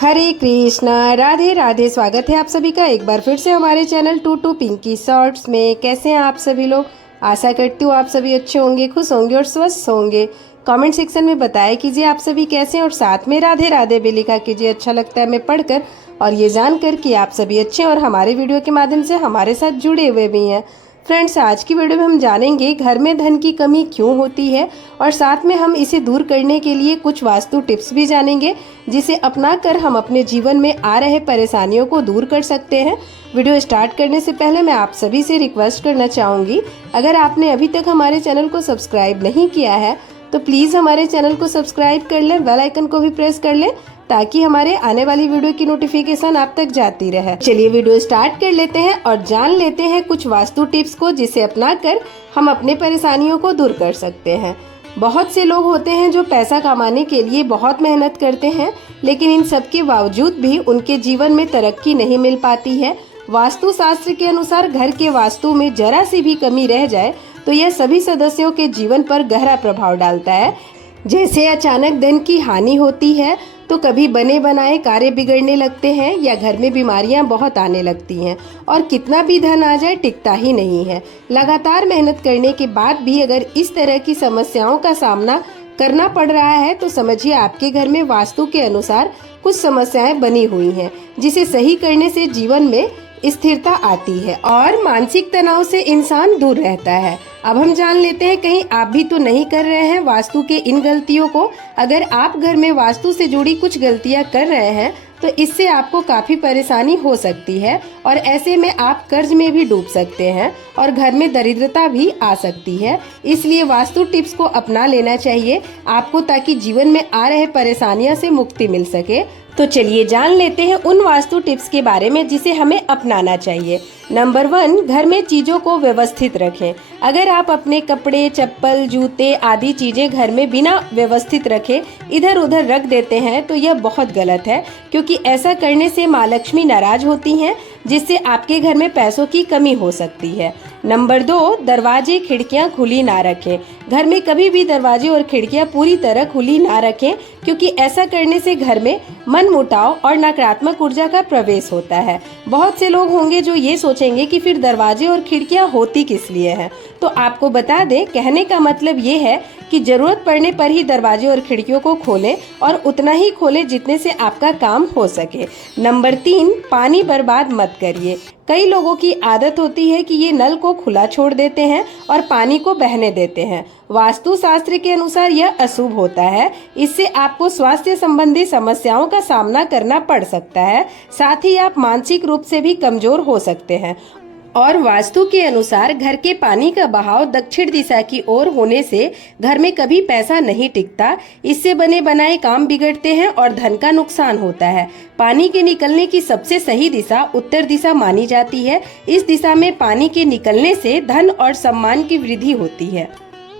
हरे कृष्णा, राधे राधे। स्वागत है आप सभी का एक बार फिर से हमारे चैनल टू पिंकी शॉर्ट्स में। कैसे हैं आप सभी लोग? आशा करती हूँ आप सभी अच्छे होंगे, खुश होंगे और स्वस्थ होंगे। कमेंट सेक्शन में बताया कीजिए आप सभी कैसे हैं और साथ में राधे राधे भी लिखा कीजिए। अच्छा लगता है हमें पढ़कर और ये जानकर कि आप सभी अच्छे हैं और हमारे वीडियो के माध्यम से हमारे साथ जुड़े हुए भी हैं। फ्रेंड्स, आज की वीडियो में हम जानेंगे घर में धन की कमी क्यों होती है और साथ में हम इसे दूर करने के लिए कुछ वास्तु टिप्स भी जानेंगे, जिसे अपनाकर हम अपने जीवन में आ रहे परेशानियों को दूर कर सकते हैं। वीडियो स्टार्ट करने से पहले मैं आप सभी से रिक्वेस्ट करना चाहूँगी, अगर आपने अभी तक हमारे चैनल को सब्सक्राइब नहीं किया है तो प्लीज़ हमारे चैनल को सब्सक्राइब कर लें, बेल आइकन को भी प्रेस कर लें ताकि हमारे आने वाली वीडियो की नोटिफिकेशन आप तक जाती रहे। चलिए वीडियो स्टार्ट कर लेते हैं और जान लेते हैं कुछ वास्तु टिप्स को, जिसे अपनाकर हम अपने परेशानियों को दूर कर सकते हैं। बहुत से लोग होते हैं जो पैसा कमाने के लिए बहुत मेहनत करते हैं, लेकिन इन सब के बावजूद भी उनके जीवन में तरक्की नहीं मिल पाती है। वास्तु शास्त्र के अनुसार घर के वास्तु में जरा सी भी कमी रह जाए तो यह सभी सदस्यों के जीवन पर गहरा प्रभाव डालता है। जैसे अचानक धन की हानि होती है तो कभी बने बनाए कार्य बिगड़ने लगते हैं या घर में बीमारियां बहुत आने लगती हैं और कितना भी धन आ जाए टिकता ही नहीं है। लगातार मेहनत करने के बाद भी अगर इस तरह की समस्याओं का सामना करना पड़ रहा है तो समझिए आपके घर में वास्तु के अनुसार कुछ समस्याएं बनी हुई हैं, जिसे सही करने से जीवन में स्थिरता आती है और मानसिक तनाव से इंसान दूर रहता है। अब हम जान लेते हैं, कहीं आप भी तो नहीं कर रहे हैं वास्तु के इन गलतियों को। अगर आप घर में वास्तु से जुड़ी कुछ गलतियां कर रहे हैं तो इससे आपको काफी परेशानी हो सकती है और ऐसे में आप कर्ज में भी डूब सकते हैं और घर में दरिद्रता भी आ सकती है। इसलिए वास्तु टिप्स को अपना लेना चाहिए आपको, ताकि जीवन में आ रहे परेशानियों से मुक्ति मिल सके। तो चलिए जान लेते हैं उन वास्तु टिप्स के बारे में जिसे हमें अपनाना चाहिए। नंबर 1, घर में चीजों को व्यवस्थित रखें। अगर आप अपने कपड़े, चप्पल, जूते आदि चीजें घर में बिना व्यवस्थित रखे इधर उधर रख देते हैं तो यह बहुत गलत है, क्योंकि ऐसा करने से माँ लक्ष्मी नाराज होती हैं, जिससे आपके घर में पैसों की कमी हो सकती है। नंबर 2, दरवाजे खिड़कियां खुली ना रखें। घर में कभी भी दरवाजे और खिड़कियां पूरी तरह खुली ना रखें, क्योंकि ऐसा करने से घर में मनमुटाव और नकारात्मक ऊर्जा का प्रवेश होता है। बहुत से लोग होंगे जो ये सोचेंगे कि फिर दरवाजे और खिड़कियां होती किस लिए हैं। तो आपको बता दें, कहने का मतलब ये है कि जरूरत पड़ने पर ही दरवाजे और खिड़कियों को खोलें और उतना ही खोलें जितने से आपका काम हो सके। नंबर 3, पानी बर्बाद मत करिए। कई लोगों की आदत होती है कि ये नल को खुला छोड़ देते हैं और पानी को बहने देते हैं। वास्तु शास्त्र के अनुसार यह अशुभ होता है। इससे आपको स्वास्थ्य संबंधी समस्याओं का सामना करना पड़ सकता है, साथ ही आप मानसिक रूप से भी कमजोर हो सकते हैं। और वास्तु के अनुसार घर के पानी का बहाव दक्षिण दिशा की ओर होने से घर में कभी पैसा नहीं टिकता। इससे बने बनाए काम बिगड़ते हैं और धन का नुकसान होता है। पानी के निकलने की सबसे सही दिशा उत्तर दिशा मानी जाती है। इस दिशा में पानी के निकलने से धन और सम्मान की वृद्धि होती है।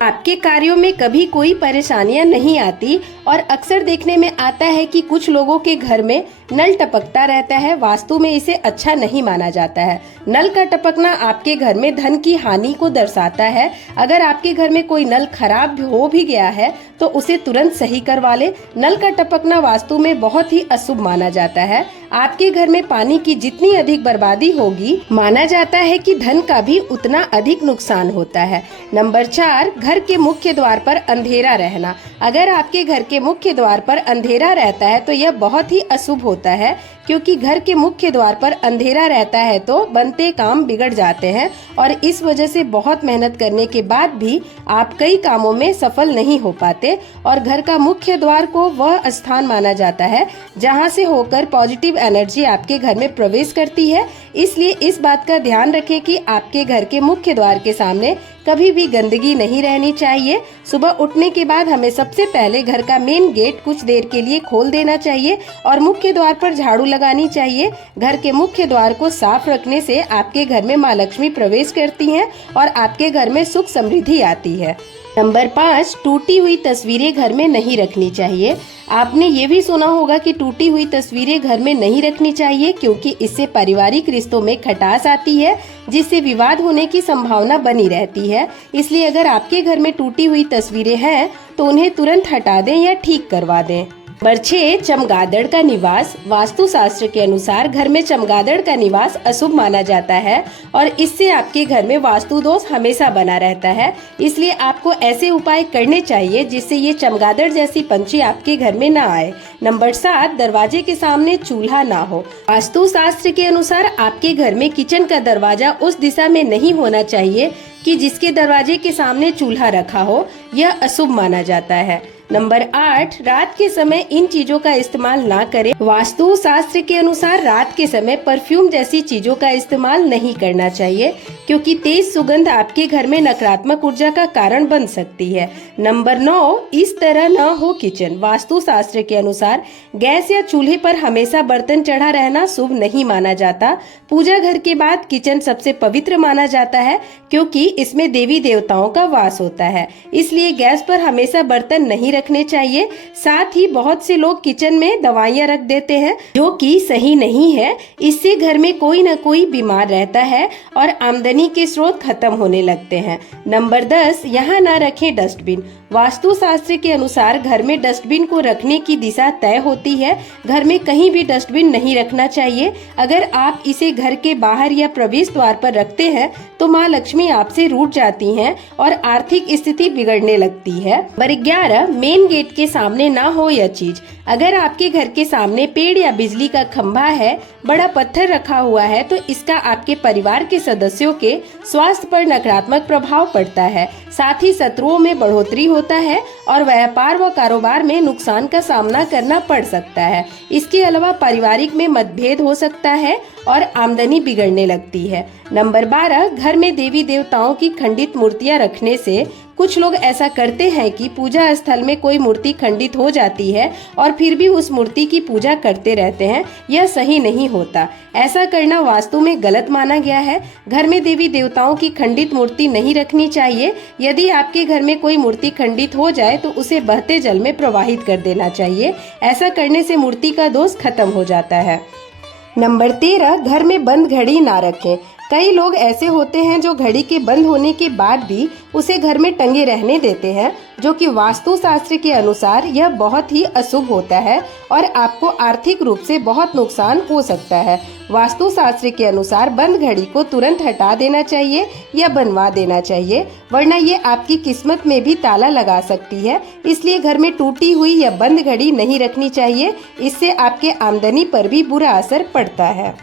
आपके कार्यों में कभी कोई परेशानियां नहीं आती और अक्सर देखने में आता है कि कुछ लोगों के घर में नल टपकता रहता है। वास्तु में इसे अच्छा नहीं माना जाता है। नल का टपकना आपके घर में धन की हानि को दर्शाता है। अगर आपके घर में कोई नल खराब हो भी गया है तो उसे तुरंत सही करवा ले। नल का टपकना वास्तु में बहुत ही अशुभ माना जाता है। आपके घर में पानी की जितनी अधिक बर्बादी होगी, माना जाता है कि धन का भी उतना अधिक नुकसान होता है। नंबर 4, घर के मुख्य द्वार पर अंधेरा रहना। अगर आपके घर के मुख्य द्वार पर अंधेरा रहता है तो यह बहुत ही अशुभ होता है, क्योंकि घर के मुख्य द्वार पर अंधेरा रहता है तो बनते काम बिगड़ जाते हैं और इस वजह से बहुत मेहनत करने के बाद भी आप कई कामों में सफल नहीं हो पाते। और घर का मुख्य द्वार को वह स्थान माना जाता है जहां से होकर पॉजिटिव एनर्जी आपके घर में प्रवेश करती है। इसलिए इस बात का ध्यान रखें कि आपके घर के मुख्य द्वार के सामने कभी भी गंदगी नहीं रहनी चाहिए। सुबह उठने के बाद हमें सबसे पहले घर का मेन गेट कुछ देर के लिए खोल देना चाहिए और मुख्य द्वार पर झाड़ू लगानी चाहिए। घर के मुख्य द्वार को साफ रखने से आपके घर में माँ लक्ष्मी प्रवेश करती हैं और आपके घर में सुख समृद्धि आती है। नंबर 5, टूटी हुई तस्वीरें घर में नहीं रखनी चाहिए। आपने ये भी सुना होगा कि टूटी हुई तस्वीरें घर में नहीं रखनी चाहिए, क्योंकि इससे पारिवारिक रिश्तों में खटास आती है, जिससे विवाद होने की संभावना बनी रहती है। इसलिए अगर आपके घर में टूटी हुई तस्वीरें हैं तो उन्हें तुरंत हटा दें या ठीक करवा दें। नंबर 6, चमगादड़ का निवास। वास्तु शास्त्र के अनुसार घर में चमगादड़ का निवास अशुभ माना जाता है और इससे आपके घर में वास्तु दोष हमेशा बना रहता है। इसलिए आपको ऐसे उपाय करने चाहिए जिससे ये चमगादड़ जैसी पंछी आपके घर में ना आए। नंबर 7, दरवाजे के सामने चूल्हा ना हो। वास्तु शास्त्र के अनुसार आपके घर में किचन का दरवाजा उस दिशा में नहीं होना चाहिए कि जिसके दरवाजे के सामने चूल्हा रखा हो, यह अशुभ माना जाता है। नंबर 8, रात के समय इन चीजों का इस्तेमाल ना करें। वास्तु शास्त्र के अनुसार रात के समय परफ्यूम जैसी चीजों का इस्तेमाल नहीं करना चाहिए क्योंकि तेज सुगंध आपके घर में नकारात्मक ऊर्जा का कारण बन सकती है। नंबर 9, इस तरह न हो किचन। वास्तु शास्त्र के अनुसार गैस या चूल्हे पर हमेशा बर्तन चढ़ा रहना शुभ नहीं माना जाता। पूजा घर के बाद किचन सबसे पवित्र माना जाता है क्योंकि इसमें देवी देवताओं का वास होता है। इसलिए गैस पर हमेशा बर्तन नहीं रखने चाहिए। साथ ही बहुत से लोग किचन में दवाइयाँ रख देते हैं जो कि सही नहीं है। इससे घर में कोई न कोई बीमार रहता है और आमदनी के स्रोत खत्म होने लगते हैं। नंबर 10, यहाँ न रखें डस्टबिन। वास्तु शास्त्र के अनुसार घर में डस्टबिन को रखने की दिशा तय होती है। घर में कहीं भी डस्टबिन नहीं रखना चाहिए। अगर आप इसे घर के बाहर या प्रवेश द्वार पर रखते हैं तो माँ लक्ष्मी आपसे रूठ जाती हैं और आर्थिक स्थिति बिगड़ने लगती है। नंबर 11, मेन गेट के सामने ना हो यह चीज। अगर आपके घर के सामने पेड़ या बिजली का खंभा है, बड़ा पत्थर रखा हुआ है, तो इसका आपके परिवार के सदस्यों के स्वास्थ्य पर नकारात्मक प्रभाव पड़ता है। साथ ही शत्रुओं में बढ़ोतरी होता है और व्यापार व कारोबार में नुकसान का सामना करना पड़ सकता है। इसके अलावा पारिवारिक में मतभेद हो सकता है और आमदनी बिगड़ने लगती है। नंबर 12, घर में देवी देवताओं की खंडित मूर्तियां रखने से कुछ लोग ऐसा करते हैं कि पूजा स्थल में कोई मूर्ति खंडित हो जाती है और फिर भी उस मूर्ति की पूजा करते रहते हैं। यह सही नहीं होता। ऐसा करना वास्तु में गलत माना गया है। घर में देवी देवताओं की खंडित मूर्ति नहीं रखनी चाहिए। यदि आपके घर में कोई मूर्ति खंडित हो जाए तो उसे बहते जल में प्रवाहित कर देना चाहिए। ऐसा करने से मूर्ति का दोष खत्म हो जाता है। नंबर 13, घर में बंद घड़ी ना रखें। कई लोग ऐसे होते हैं जो घड़ी के बंद होने के बाद भी उसे घर में टंगे रहने देते हैं, जो कि वास्तु शास्त्र के अनुसार यह बहुत ही अशुभ होता है और आपको आर्थिक रूप से बहुत नुकसान हो सकता है। वास्तु शास्त्र के अनुसार बंद घड़ी को तुरंत हटा देना चाहिए या बनवा देना चाहिए, वरना ये आपकी किस्मत में भी ताला लगा सकती है। इसलिए घर में टूटी हुई या बंद घड़ी नहीं रखनी चाहिए। इससे आपके आमदनी पर भी बुरा असर पड़ता है।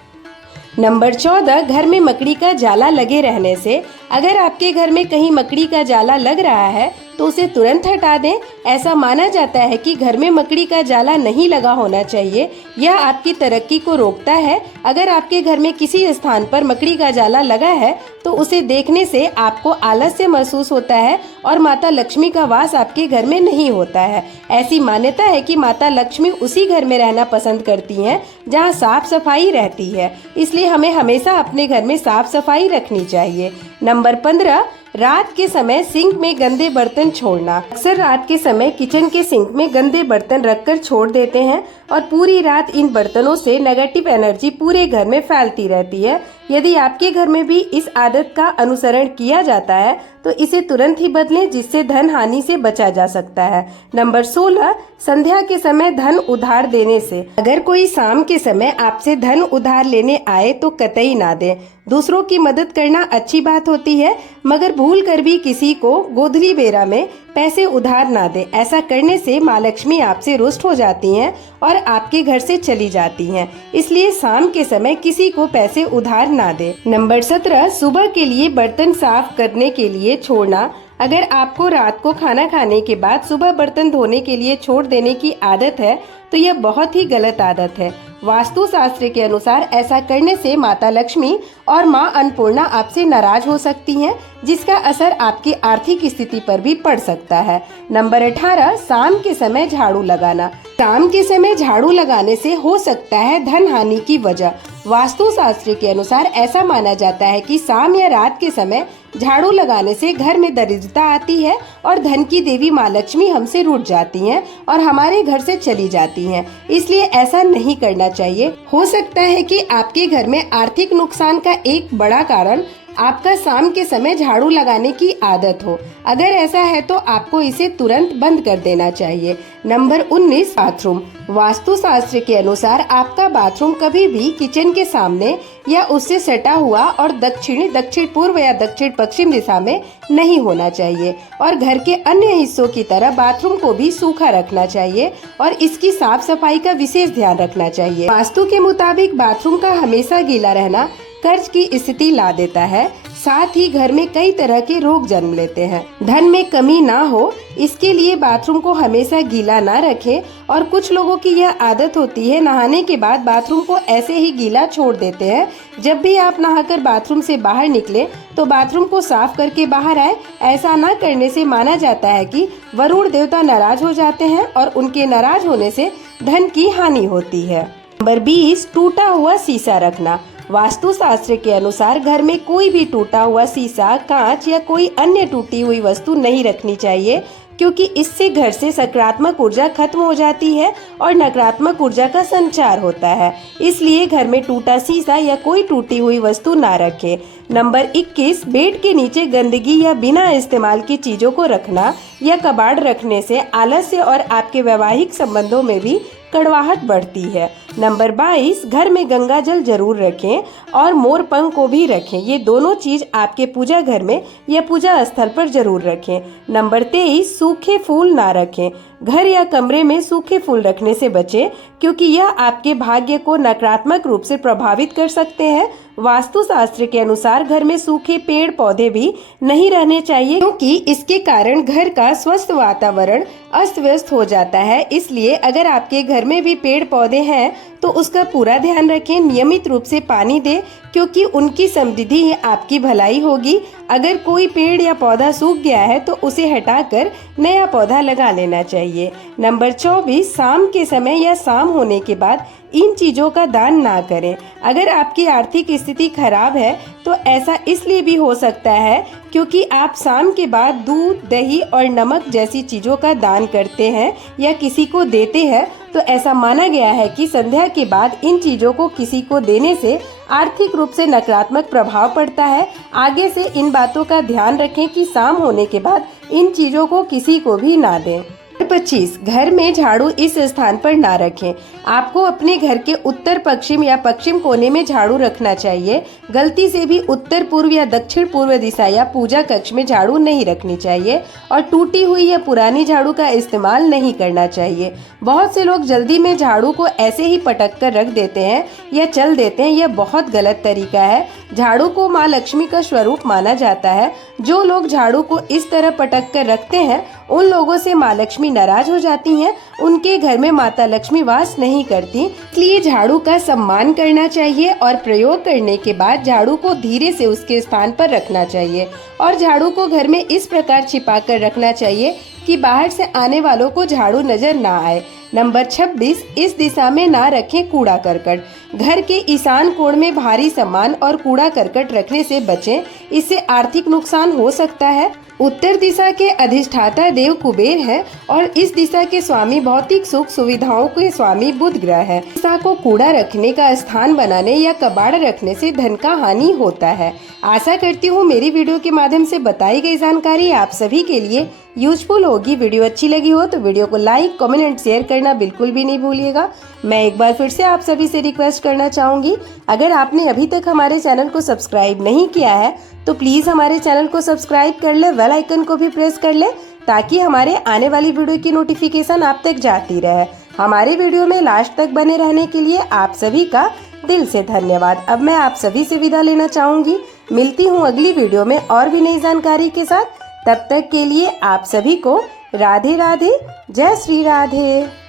नंबर 14, घर में मकड़ी का जाला लगे रहने से। अगर आपके घर में कहीं मकड़ी का जाला लग रहा है तो उसे तुरंत हटा दें। ऐसा माना जाता है कि घर में मकड़ी का जाला नहीं लगा होना चाहिए। यह आपकी तरक्की को रोकता है। अगर आपके घर में किसी स्थान पर मकड़ी का जाला लगा है तो उसे देखने से आपको आलस्य महसूस होता है और माता लक्ष्मी का वास आपके घर में नहीं होता है। ऐसी मान्यता है कि माता लक्ष्मी उसी घर में रहना पसंद करती हैं जहां साफ सफाई रहती है। इसलिए हमें हमेशा अपने घर में साफ सफाई रखनी चाहिए। नंबर 15, रात के समय सिंक में गंदे बर्तन छोड़ना। अक्सर रात के समय किचन के सिंक में गंदे बर्तन रखकर छोड़ देते हैं और पूरी रात इन बर्तनों से नेगेटिव एनर्जी पूरे घर में फैलती रहती है। यदि आपके घर में भी इस आदत का अनुसरण किया जाता है तो इसे तुरंत ही बदलें, जिससे धन हानि से बचा जा सकता है। नंबर 16, संध्या के समय धन उधार देने से। अगर कोई शाम के समय आपसे धन उधार लेने आए तो कतई ना दें। दूसरों की मदद करना अच्छी बात होती है, मगर भूल कर भी किसी को गोधली बेरा में पैसे उधार ना दें। ऐसा करने से माँ लक्ष्मी आपसे रुष्ट हो जाती हैं और आपके घर से चली जाती हैं। इसलिए शाम के समय किसी को पैसे उधार ना दें। नंबर 17, सुबह के लिए बर्तन साफ करने के लिए छोड़ना। अगर आपको रात को खाना खाने के बाद सुबह बर्तन धोने के लिए छोड़ देने की आदत है तो यह बहुत ही गलत आदत है। वास्तु शास्त्र के अनुसार ऐसा करने से माता लक्ष्मी और माँ अन्नपूर्णा आपसे नाराज हो सकती हैं, जिसका असर आपकी आर्थिक स्थिति पर भी पड़ सकता है। नंबर 18, शाम के समय झाड़ू लगाना। शाम के समय झाड़ू लगाने से हो सकता है धन हानि की वजह। वास्तु शास्त्र के अनुसार ऐसा माना जाता है कि शाम या रात के समय झाड़ू लगाने से घर में दरिद्रता आती है और धन की देवी माँ लक्ष्मी हमसे रूठ जाती हैं और हमारे घर से चली जाती हैं। इसलिए ऐसा नहीं करना चाहिए। हो सकता है कि आपके घर में आर्थिक नुकसान का एक बड़ा कारण आपका शाम के समय झाड़ू लगाने की आदत हो। अगर ऐसा है तो आपको इसे तुरंत बंद कर देना चाहिए। Number 19, bathroom. वास्तुशास्त्र के अनुसार आपका बाथरूम कभी भी किचन के सामने या उससे सटा हुआ और दक्षिण पूर्व या दक्षिण पश्चिम दिशा में नहीं होना चाहिए और घर के अन्य हिस्सों की तरह बाथरूम को भी सूखा रखना चाहिए और इसकी साफ सफाई का विशेष ध्यान रखना चाहिए। वास्तु के मुताबिक बाथरूम का हमेशा गीला रहना कर्ज की स्थिति ला देता है, साथ ही घर में कई तरह के रोग जन्म लेते हैं। धन में कमी ना हो इसके लिए बाथरूम को हमेशा गीला ना रखें और कुछ लोगों की यह आदत होती है नहाने के बाद बाथरूम को ऐसे ही गीला छोड़ देते हैं। जब भी आप नहाकर बाथरूम से बाहर निकले तो बाथरूम को साफ करके बाहर आए। ऐसा ना करने से माना जाता है कि वरुण देवता नाराज हो जाते हैं और उनके नाराज होने से धन की हानि होती है। नंबर 20, टूटा हुआ शीशा रखना। वास्तुशास्त्र के अनुसार घर में कोई भी टूटा हुआ शीशा, कांच या कोई अन्य टूटी हुई वस्तु नहीं रखनी चाहिए, क्योंकि इससे घर से सकारात्मक ऊर्जा खत्म हो जाती है और नकारात्मक ऊर्जा का संचार होता है। इसलिए घर में टूटा शीशा या कोई टूटी हुई वस्तु ना रखें। नंबर 21, बेड के नीचे गंदगी या बिना इस्तेमाल की चीजों को रखना या कबाड़ रखने से आलस्य और आपके वैवाहिक संबंधों में भी कड़वाहट बढ़ती है। नंबर 22, घर में गंगा जल जरूर रखें और मोर पंख को भी रखें। ये दोनों चीज आपके पूजा घर में या पूजा स्थल पर जरूर रखें। नंबर 23, सूखे फूल ना रखें। घर या कमरे में सूखे फूल रखने से बचें, क्योंकि यह आपके भाग्य को नकारात्मक रूप से प्रभावित कर सकते हैं। वास्तुशास्त्र के अनुसार घर में सूखे पेड़ पौधे भी नहीं रहने चाहिए, क्योंकि इसके कारण घर का स्वस्थ वातावरण अस्त व्यस्त हो जाता है। इसलिए अगर आपके घर में भी पेड़ पौधे हैं तो उसका पूरा ध्यान रखें। नियमित रूप से पानी दें, क्योंकि उनकी समृद्धि ही आपकी भलाई होगी। अगर कोई पेड़ या पौधा सूख गया है तो उसे हटाकर नया पौधा लगा लेना चाहिए। नंबर 24, शाम के समय या शाम होने के बाद इन चीजों का दान ना करें। अगर आपकी आर्थिक स्थिति खराब है तो ऐसा इसलिए भी हो सकता है क्योंकि आप शाम के बाद दूध, दही और नमक जैसी चीजों का दान करते हैं या किसी को देते हैं। तो ऐसा माना गया है कि संध्या के बाद इन चीजों को किसी को देने से आर्थिक रूप से नकारात्मक प्रभाव पड़ता है। आगे से इन बातों का ध्यान रखें कि शाम होने के बाद इन चीजों को किसी को भी ना दें। 25, घर में झाड़ू इस स्थान पर ना रखें। आपको अपने घर के उत्तर पश्चिम या पश्चिम कोने में झाड़ू रखना चाहिए। गलती से भी उत्तर पूर्व या दक्षिण पूर्व दिशा या पूजा कक्ष में झाड़ू नहीं रखनी चाहिए और टूटी हुई या पुरानी झाड़ू का इस्तेमाल नहीं करना चाहिए। बहुत से लोग जल्दी में झाड़ू को ऐसे ही पटक कर रख देते हैं या चल देते हैं। यह बहुत गलत तरीका है। झाड़ू को माँ लक्ष्मी का स्वरूप माना जाता है। जो लोग झाड़ू को इस तरह पटक कर रखते हैं उन लोगों से माँ लक्ष्मी नाराज हो जाती हैं। उनके घर में माता लक्ष्मी वास नहीं करती। इसलिए झाड़ू का सम्मान करना चाहिए और प्रयोग करने के बाद झाड़ू को धीरे से उसके स्थान पर रखना चाहिए और झाड़ू को घर में इस प्रकार छिपा कर रखना चाहिए कि बाहर से आने वालों को झाड़ू नजर ना आए। नंबर 26, इस दिशा में ना रखें कूड़ा करकट। घर के ईशान कोण में भारी सामान और कूड़ा करकट रखने से बचें, इससे आर्थिक नुकसान हो सकता है। उत्तर दिशा के अधिष्ठाता देव कुबेर है और इस दिशा के स्वामी भौतिक सुख सुविधाओं के स्वामी बुध ग्रह है। दिशा को कूड़ा रखने का स्थान बनाने या कबाड़ रखने से धन का हानि होता है। आशा करती हूँ मेरी वीडियो के माध्यम से बताई गई जानकारी आप सभी के लिए यूजफुल होगी। वीडियो अच्छी लगी हो तो वीडियो को लाइक, कमेंट एंड शेयर करना बिल्कुल भी नहीं भूलिएगा। मैं एक बार फिर से आप सभी से रिक्वेस्ट करना चाहूँगी, अगर आपने अभी तक हमारे चैनल को सब्सक्राइब नहीं किया है तो प्लीज़ हमारे चैनल को सब्सक्राइब कर ले, बेल आइकन को भी प्रेस कर ले, ताकि हमारे आने वाली वीडियो की नोटिफिकेशन आप तक जाती रहे। हमारे वीडियो में लास्ट तक बने रहने के लिए आप सभी का दिल से धन्यवाद। अब मैं आप सभी से विदा लेना चाहूँगी। मिलती हूँ अगली वीडियो में और भी नई जानकारी के साथ। तब तक के लिए आप सभी को राधे राधे, जय श्री राधे।